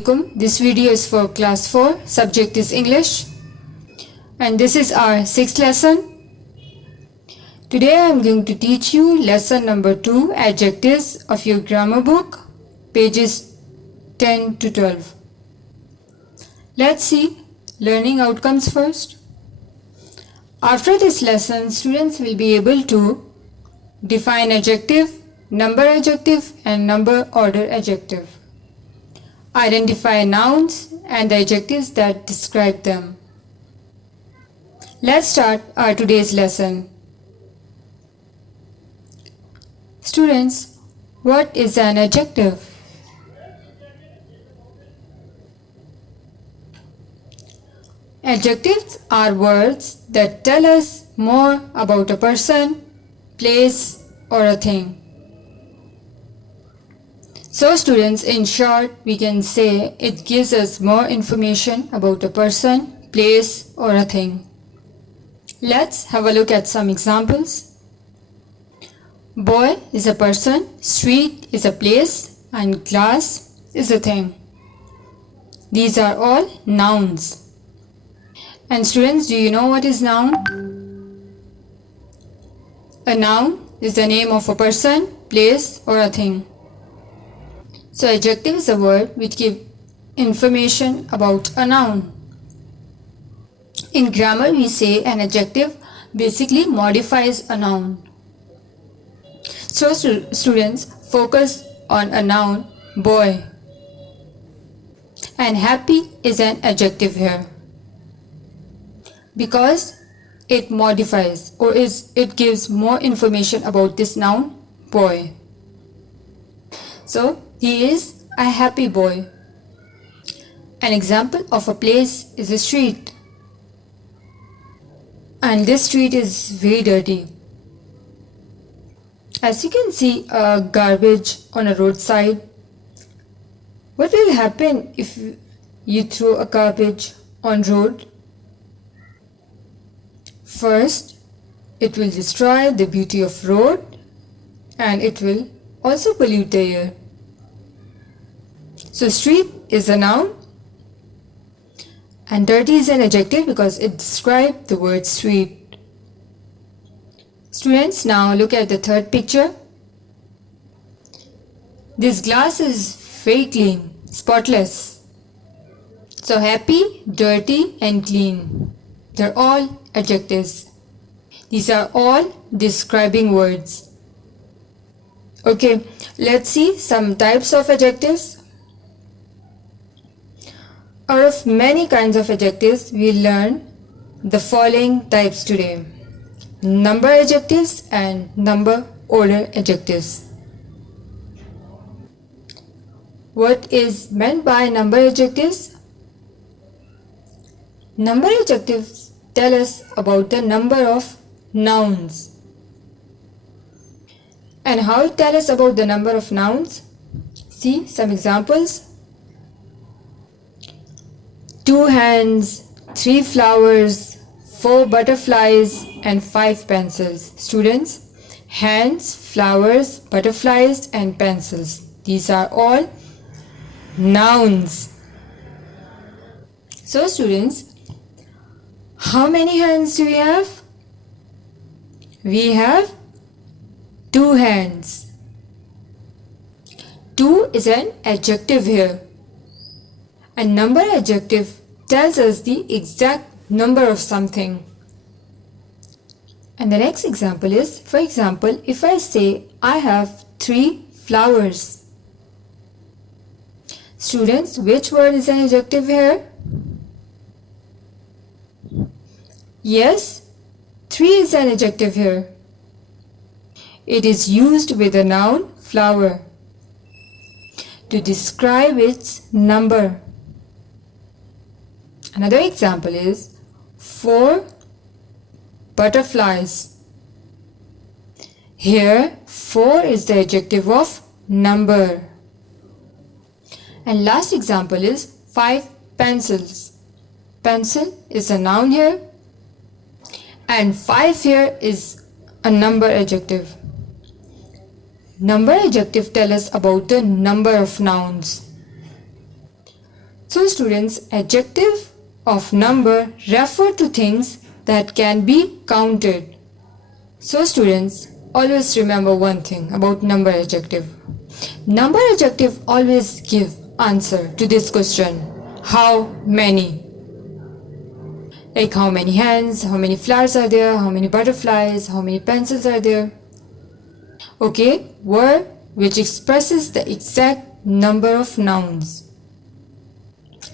This video is for class 4, subject is English, and this is our 6th lesson. Today I am going to teach you lesson number 2, adjectives of your grammar book, pages 10 to 12. Let's see learning outcomes first. After this lesson, students will be able to define adjective, number adjective and number order adjective. Identify nouns and the adjectives that describe them. Let's start our today's lesson. Students, what is an adjective? Adjectives are words that tell us more about a person, place, or a thing. So students, in short, we can say it gives us more information about a person, place, or a thing. Let's have a look at some examples. Boy is a person, street is a place, and glass is a thing. These are all nouns. And students, do you know what is noun? A noun is the name of a person, place, or a thing. So adjective is a word which gives information about a noun. In grammar, we say an adjective basically modifies a noun. So students, focus on a noun, boy. And happy is an adjective here, because it modifies or it gives more information about this noun, boy. So he is a happy boy. An example of a place is a street. And this street is very dirty. As you can see a garbage on a roadside. What will happen if you throw a garbage on road? First, it will destroy the beauty of road and it will also pollute the air. So street is a noun and dirty is an adjective because it describes the word street. Students, now look at the third picture. This glass is very clean, spotless. So happy, dirty and clean. They're all adjectives. These are all describing words. Okay, let's see some types of adjectives. Out of many kinds of adjectives, we learn the following types today: number adjectives and number order adjectives. What is meant by number adjectives? Number adjectives tell us about the number of nouns. And how it tells us about the number of nouns? See some examples. 2 hands, 3 flowers, 4 butterflies and 5 pencils. Students, hands, flowers, butterflies and pencils. These are all nouns. So students, how many hands do we have? We have 2 hands. 2 is an adjective here. A number adjective tells us the exact number of something. And the next example is, for example, if I say I have 3 flowers. Students, which word is an adjective here? Yes, 3 is an adjective here. It is used with the noun flower to describe its number. Another example is 4 butterflies. Here 4 is the adjective of number. And last example is 5 pencils. Pencil is a noun here and 5 here is a number adjective. Number adjective tell us about the number of nouns. So students, adjective of number refer to things that can be counted. So students, always remember one thing about number adjective. Number adjective always give answer to this question. How many? Like how many hands, how many flowers are there, how many butterflies, how many pencils are there. Okay, word which expresses the exact number of nouns.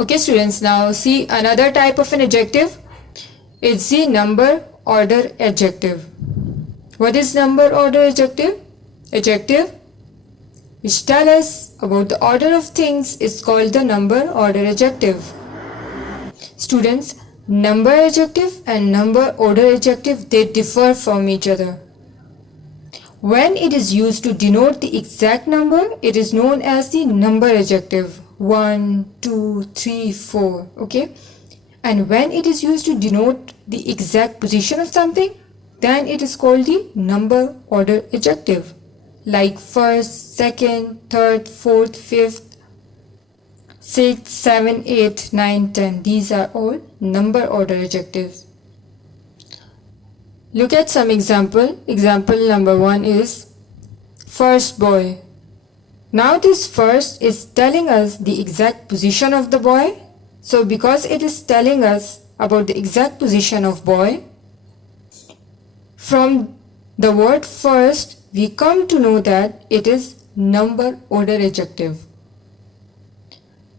Okay students, now see another type of an adjective. It's the number order adjective. What is number order adjective? Adjective which tell us about the order of things is called the number order adjective. Students, number adjective and number order adjective, they differ from each other. When it is used to denote the exact number, it is known as the number adjective. 1, 2, 3, 4. Okay? And when it is used to denote the exact position of something, then it is called the number order adjective. Like first, second, third, fourth, fifth, 6, 7, 8, 9, 10. These are all number order adjectives. Look at some example. Example number 1 is first boy. Now this first is telling us the exact position of the boy. So because it is telling us about the exact position of boy, from the word first, we come to know that it is number order adjective.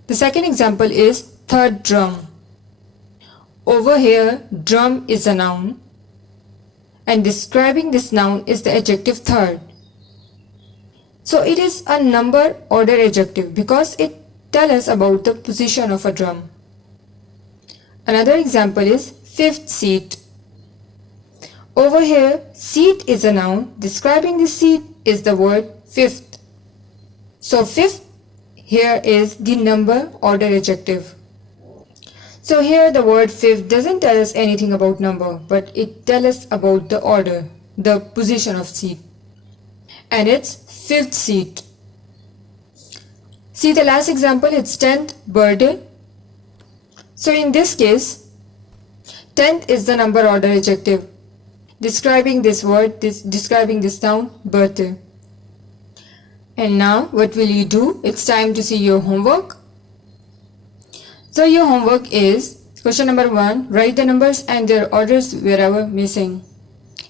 The second example is third drum. Over here, drum is a noun, and describing this noun is the adjective third. So it is a number order adjective because it tells us about the position of a drum. Another example is fifth seat. Over here, seat is a noun. Describing the seat is the word fifth. So fifth here is the number order adjective. So here the word fifth doesn't tell us anything about number, but it tells us about the order, the position of seat. And it's fifth seat. See the last example, it's 10th birthday. So in this case, 10th is the number order adjective. Describing this word, describing this noun, birthday. And now what will you do? It's time to see your homework. So your homework is question number 1, write the numbers and their orders wherever missing.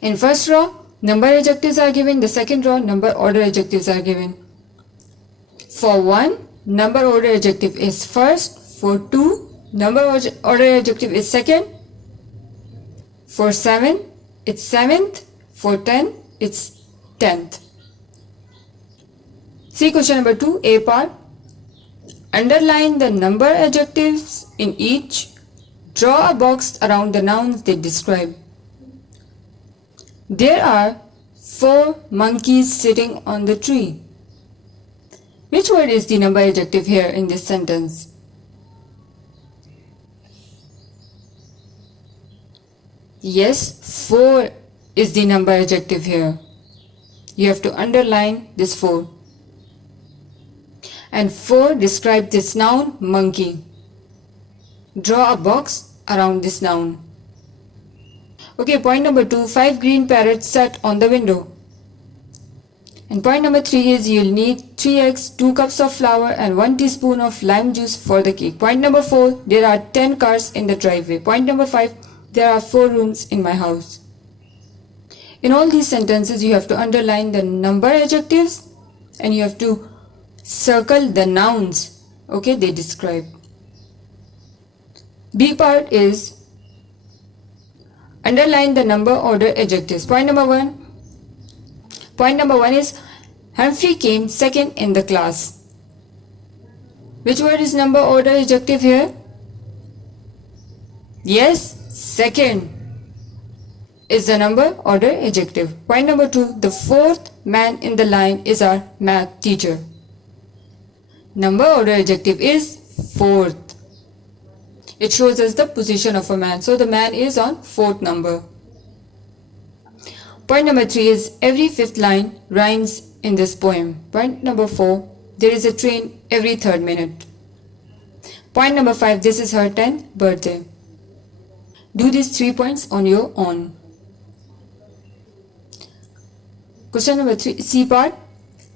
In first row, number adjectives are given. The second row, number order adjectives are given. For 1, number order adjective is first. For 2, number order adjective is second. For 7, it's 7th. For 10, it's 10th. See question number 2, A part. Underline the number adjectives in each. Draw a box around the nouns they describe. There are 4 monkeys sitting on the tree. Which word is the number adjective here in this sentence? Yes, 4 is the number adjective here. You have to underline this 4. And 4 describe this noun, monkey. Draw a box around this noun. Okay, point number 2, 5 green parrots sat on the window. And point number 3 is you'll need 3 eggs, 2 cups of flour and 1 teaspoon of lime juice for the cake. Point number 4, there are 10 cars in the driveway. Point number 5, there are 4 rooms in my house. In all these sentences, you have to underline the number adjectives and you have to circle the nouns, okay, they describe. B part is underline the number order adjectives. Point number 1. Point number 1 is Humphrey came second in the class. Which word is number order adjective here? Yes, second is the number order adjective. Point number 2, the 4th man in the line is our math teacher. Number order adjective is 4th. It shows us the position of a man. So the man is on 4th number. Point number 3 is every 5th line rhymes in this poem. Point number 4, there is a train every 3rd minute. Point number 5, this is her 10th birthday. Do these 3 points on your own. Question number 3, C part.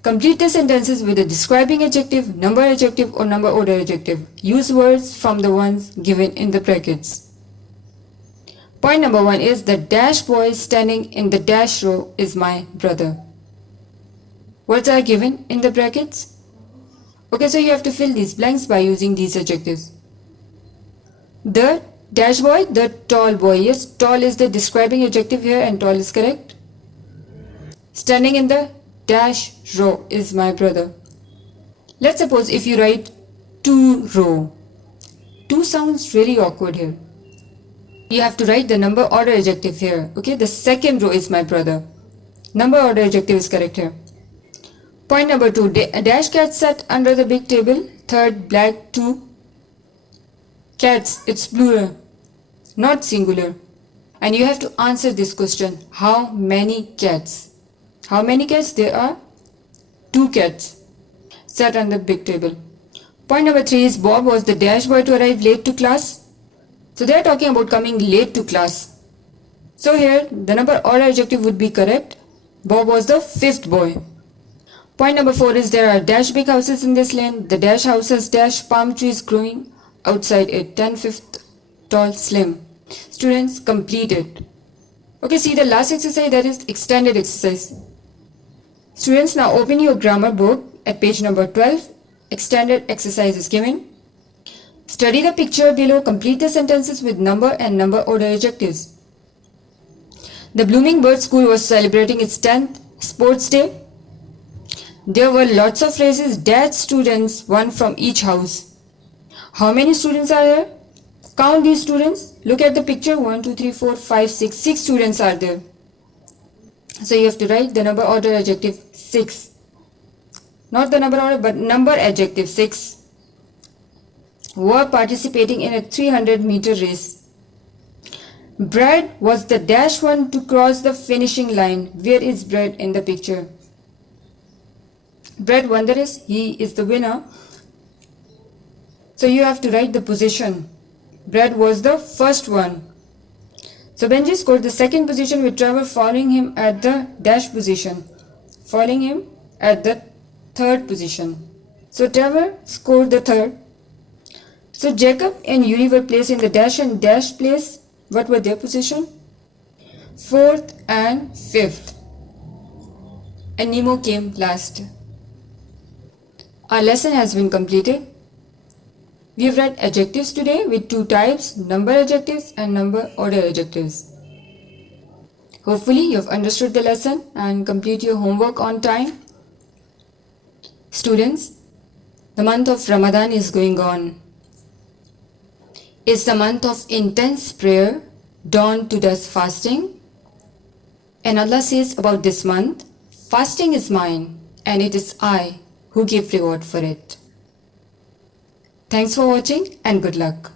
Complete the sentences with a describing adjective, number adjective or number order adjective. Use words from the ones given in the brackets. Point number 1 is the dash boy standing in the dash row is my brother. Words are given in the brackets. Okay, so you have to fill these blanks by using these adjectives. The dash boy, the tall boy. Yes, tall is the describing adjective here and tall is correct. Standing in the dash row is my brother. Let's suppose if you write 2 row. 2 sounds really awkward here. You have to write the number order adjective here. Okay, the second row is my brother. Number order adjective is correct here. Point number 2, dash cat sat under the big table. Third, black 2 cats. It's plural, not singular. And you have to answer this question. How many cats? How many cats? There are 2 cats sat on the big table. Point number 3 is Bob was the dash boy to arrive late to class. So they are talking about coming late to class. So here the number order adjective would be correct. Bob was the 5th boy. Point number 4 is there are dash big houses in this lane. The dash house has dash palm trees growing outside it. 10-5th tall slim. Students, complete it. Okay, see the last exercise, that is extended exercise. Students, now open your grammar book at page number 12. Extended exercise is given. Study the picture below. Complete the sentences with number and number order adjectives. The Blooming Bird School was celebrating its 10th sports day. There were lots of races. Dash students, one from each house. How many students are there? Count these students. Look at the picture. 1, 2, 3, 4, 5, 6. 6 students are there. So you have to write the number order adjective 6. Not the number order, but number adjective 6. Were participating in a 300-meter race. Brad was the dash one to cross the finishing line. Where is Brad in the picture? Brad won the race. He is the winner. So you have to write the position. Brad was the first one. So Benji scored the second position with Trevor following him at the dash position. Following him at the third position. So Trevor scored the third. So Jacob and Yuri were placed in the dash and dash place. What were their position? 4th and 5th. And Nemo came last. Our lesson has been completed. We have read adjectives today with 2 types, number adjectives and number order adjectives. Hopefully you have understood the lesson and complete your homework on time. Students, the month of Ramadan is going on. It's the month of intense prayer, dawn to dusk fasting. And Allah says about this month, fasting is mine and it is I who give reward for it. Thanks for watching and good luck.